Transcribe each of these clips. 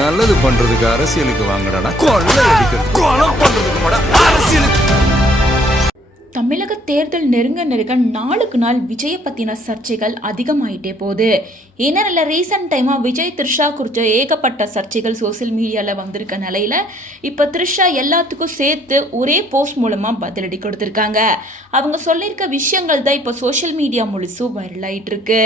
நல்லது பண்றதுக்கு அரசியலுக்கு வாங்கடா, கொள்ளை அடிக்கிறது கொலை பண்றதுக்கு அரசியலுக்கு. தமிழக தேர்தல் நெருங்க நாளுக்கு நாள் விஜயை பற்றின சர்ச்சைகள் அதிகமாயிட்டே போகுது. ஏன்னா ரீசன்ட் டைமாக விஜய் த்ரிஷா குறித்த ஏகப்பட்ட சர்ச்சைகள் சோசியல் மீடியாவில் வந்திருக்க நிலையில் இப்போ த்ரிஷா எல்லாத்துக்கும் சேர்த்து ஒரே போஸ்ட் மூலமாக பதிலடி கொடுத்துருக்காங்க. அவங்க சொல்லியிருக்க விஷயங்கள் தான் இப்போ சோஷியல் மீடியா முழுசும் வைரல் ஆகிட்டு இருக்கு.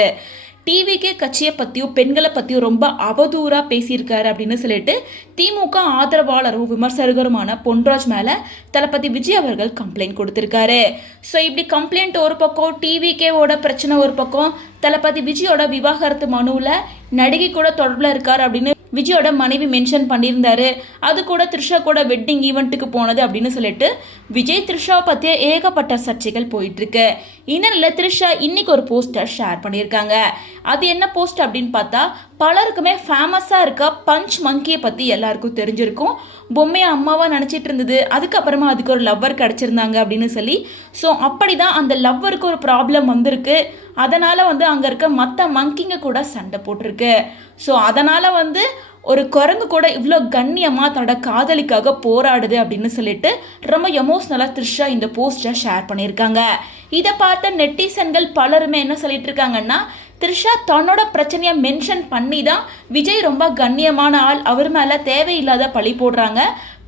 டிவிகே கட்சியை பற்றியும் பெண்களை பற்றியும் ரொம்ப அவதூறாக பேசியிருக்காரு அப்படின்னு சொல்லிட்டு திமுக ஆதரவாளரும் விமர்சகருமான பொன்ராஜ் மேலே தளபதி விஜய் அவர்கள் கம்ப்ளைண்ட் கொடுத்துருக்காரு. ஸோ இப்படி கம்ப்ளைண்ட் ஒரு பக்கம், டிவிகேவோட பிரச்சனை ஒரு பக்கம், தளபதி விஜயோட விவாகரத்து மனுவில் நடிகை கூட தொடர்பில் இருக்கார் அப்படின்னு விஜயோட மனைவி மென்ஷன் பண்ணியிருந்தாரு. அது கூட த்ரிஷா கூட வெட்டிங் ஈவெண்ட்டுக்கு போனது அப்படின்னு சொல்லிட்டு விஜய் த்ரிஷாவை பற்றிய ஏகப்பட்ட சர்ச்சைகள் போயிட்டுருக்கு. இன்னும் த்ரிஷா இன்னைக்கு ஒரு போஸ்டர் ஷேர் பண்ணியிருக்காங்க. அது என்ன போஸ்ட் அப்படின்னு பார்த்தா, பலருக்குமே ஃபேமஸாக இருக்க பஞ்ச் மங்கியை பற்றி எல்லாருக்கும் தெரிஞ்சிருக்கும். பொம்மையை அம்மாவாக நினச்சிட்டு இருந்தது, அதுக்கப்புறமா அதுக்கு ஒரு லவ்வர் கிடச்சிருந்தாங்க அப்படின்னு சொல்லி. ஸோ அப்படி தான் அந்த லவ்வருக்கு ஒரு ப்ராப்ளம் வந்திருக்கு. அதனால் அங்கே இருக்க மற்ற மங்கிங்க கூட சண்டை போட்டிருக்கு. ஸோ அதனால் ஒரு குரங்கு கூட இவ்வளோ கண்ணியமாக தன்னோட காதலிக்காக போராடுது அப்படின்னு சொல்லிட்டு ரொம்ப எமோஷ்னலாக த்ரிஷா இந்த போஸ்டரை ஷேர் பண்ணியிருக்காங்க. இதை பார்த்த நெட்டிசன்கள் பலருமே என்ன சொல்லிட்டு இருக்காங்கன்னா, த்ரிஷா தன்னோட பிரச்சனையை மென்ஷன் பண்ணி தான் விஜய் ரொம்ப கண்ணியமான ஆள், அவர் மேலே தேவையில்லாத பழி போடுறாங்க,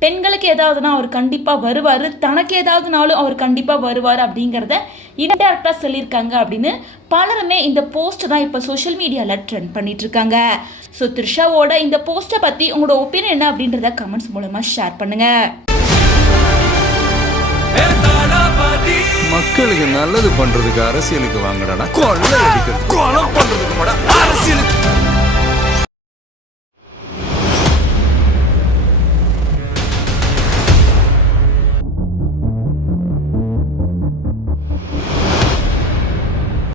பெண்களுக்கு ஏதாவதுனா அவர் கண்டிப்பாக வருவார், தனக்கு ஏதாவதுனாலும் அவர் கண்டிப்பாக வருவார் அப்படிங்கிறத இன்டெரக்டாக சொல்லியிருக்காங்க அப்படின்னு பலருமே இந்த போஸ்ட்டை தான் இப்போ சோஷியல் மீடியாவில் ட்ரெண்ட் பண்ணிட்டு இருக்காங்க. ஸோ த்ரிஷாவோட இந்த போஸ்ட்டை பற்றி உங்களோட ஒப்பீனியன் என்ன அப்படின்றத கமெண்ட்ஸ் மூலமாக ஷேர் பண்ணுங்கள். மக்களுக்கு நல்லது பண்றதுக்கு அரசியலுக்கு வாங்கடா, கொள்ளை அடிக்கிறது கொலை